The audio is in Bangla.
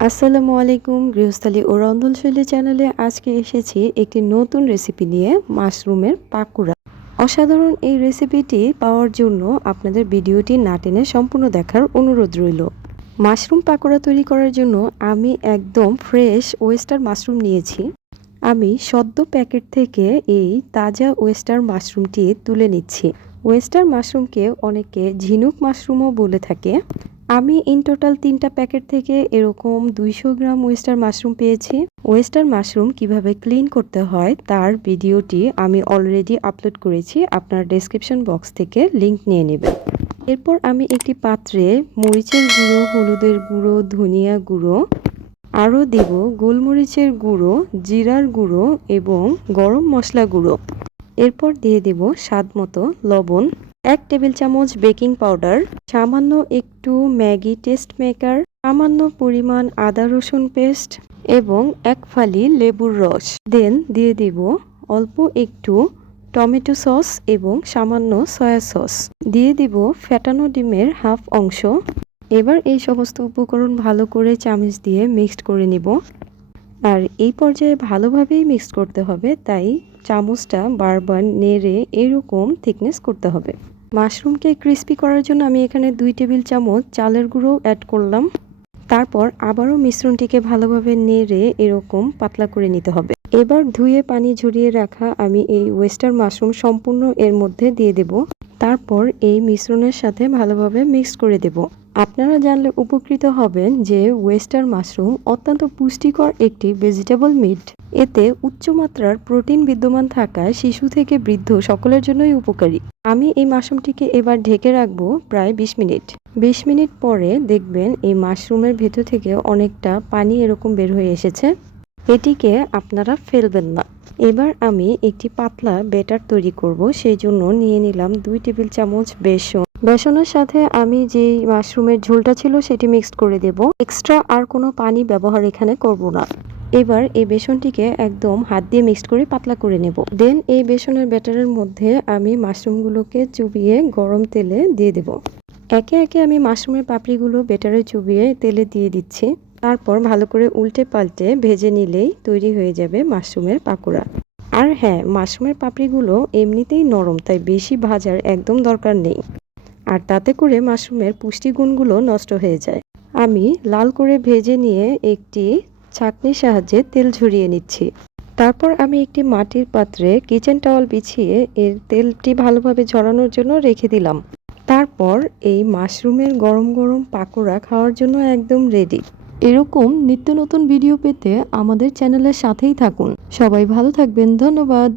আসসালামু আলাইকুম। গৃহস্থালী ও রন্ধনশৈলী চ্যানেলে আজকে এসেছি একটি নতুন রেসিপি নিয়ে, মাশরুমের পাকুড়া। অসাধারণ এই রেসিপিটি পাওয়ার জন্য আপনাদের ভিডিওটি না টেনে সম্পূর্ণ দেখার অনুরোধ রইল। মাশরুম পাকোড়া তৈরি করার জন্য আমি একদম ফ্রেশ ওয়েস্টার মাশরুম নিয়েছি। আমি সদ্য প্যাকেট থেকে এই তাজা ওয়েস্টার মাশরুমটি তুলে নিচ্ছি। ওয়েস্টার মাশরুমকে অনেকে ঝিনুক মাশরুমও বলে থাকে। আমি ইন টোটাল 3টা প্যাকেট থেকে এরকম 200 গ্রাম ওয়েস্টার মাশরুম পেয়েছি। ওয়েস্টার মাশরুম কিভাবে ক্লিন করতে হয় তার ভিডিওটি আমি অলরেডি আপলোড করেছি, আপনার ডেসক্রিপশন বক্স থেকে লিংক নিয়ে নেবেন। এরপর আমি একটি পাত্রে মরিচের গুঁড়ো, হলুদের গুঁড়ো, ধনিয়া গুঁড়ো, আরও দেব গোলমরিচের গুঁড়ো, জিরার গুঁড়ো এবং গরম মশলা গুঁড়ো। এরপর দিয়ে দেব স্বাদমতো লবণ, 1 টেবিল চামচ বেকিং পাউডার, সামান্য একটু ম্যাগি টেস্ট মেকার, সামান্য পরিমাণ আদা রসুন পেস্ট এবং 1 ফালি লেবুর রস। দেন দিয়ে দেব অল্প একটু টমেটো সস এবং সামান্য সয়া সস। দিয়ে দিব ফেটানো ডিমের হাফ অংশ। এবার এই সমস্ত উপকরণ ভালো করে চামচ দিয়ে মিক্সড করে নেব। আর এই পর্যায়ে ভালোভাবেই মিক্সড করতে হবে, তাই চামচটা বারবার নেড়ে এরকম থিকনেস করতে হবে। মাশরুমকে ক্রিস্পি করার জন্য আমি এখানে 2 টেবিল চামচ চালের গুঁড়ো অ্যাড করলাম। তারপর আবারও মিশ্রণটিকে ভালোভাবে নেড়ে এরকম পাতলা করে নিতে হবে। এবার ধুয়ে পানি ঝরিয়ে রাখা আমি এই ওয়েস্টার মাশরুম সম্পূর্ণ এর মধ্যে দিয়ে দেব। তারপর এই মিশ্রণের সাথে ভালোভাবে মিক্স করে দেব। আপনারা জানলে উপকৃত হবেন যে ওয়েস্টার মাশরুম অত্যন্ত পুষ্টিকর একটি ভেজিটেবল মিট। এতে উচ্চমাত্রার প্রোটিন বিদ্যমান থাকায় শিশু থেকে বৃদ্ধ সকলের জন্যই উপকারী। আমি এই মাশরুমটিকে এবার ঢেকে রাখবো প্রায় 20 মিনিট। 20 মিনিট পরে দেখবেন এই মাশরুমের ভেতর থেকে অনেকটা পানি এরকম বের হয়ে এসেছে। এটিকে আপনারা ফেলবেন না। এবার আমি একটি পাতলা ব্যাটার তৈরি করব, সেই জন্য নিয়ে নিলাম 2 টেবিল চামচ বেসন। বেসনের সাথে আমি যেই মাশরুমের ঝোলটা ছিল সেটি মিক্সড করে দেব। এক্সট্রা আর কোনো পানি ব্যবহার এখানে করব না। এবার এই বেসনটিকে একদম হাত দিয়ে মিক্সড করে পাতলা করে নেব। দেন এই বেসনের ব্যাটারের মধ্যে আমি মাশরুমগুলোকে চুবিয়ে গরম তেলে দিয়ে দেব। একে একে আমি মাশরুমের পাপড়িগুলো ব্যাটারে চুবিয়ে তেলে দিয়ে দিচ্ছি। তারপর ভালো করে উল্টে পাল্টে ভেজে নিলেই তৈরি হয়ে যাবে মাশরুমের পাকোড়া। আর হ্যাঁ, মাশরুমের পাপড়িগুলো এমনিতেই নরম, তাই বেশি ভাজার একদম দরকার নেই। আর তাতে করে মাশরুমের পুষ্টিগুণগুলো নষ্ট হয়ে যায়। আমি লাল করে ভেজে নিয়ে একটি ছাঁকনির সাহায্যে তেল ঝরিয়ে নিচ্ছি। তারপর আমি একটি মাটির পাত্রে কিচেন টাওয়াল বিছিয়ে এর তেলটি ভালোভাবে ঝরানোর জন্য রেখে দিলাম। তারপর এই মাশরুমের গরম গরম পাকোড়া খাওয়ার জন্য একদম রেডি। এরকম নিত্য নতুন ভিডিও পেতে আমাদের চ্যানেলের সাথেই থাকুন। সবাই ভালো থাকবেন, ধন্যবাদ।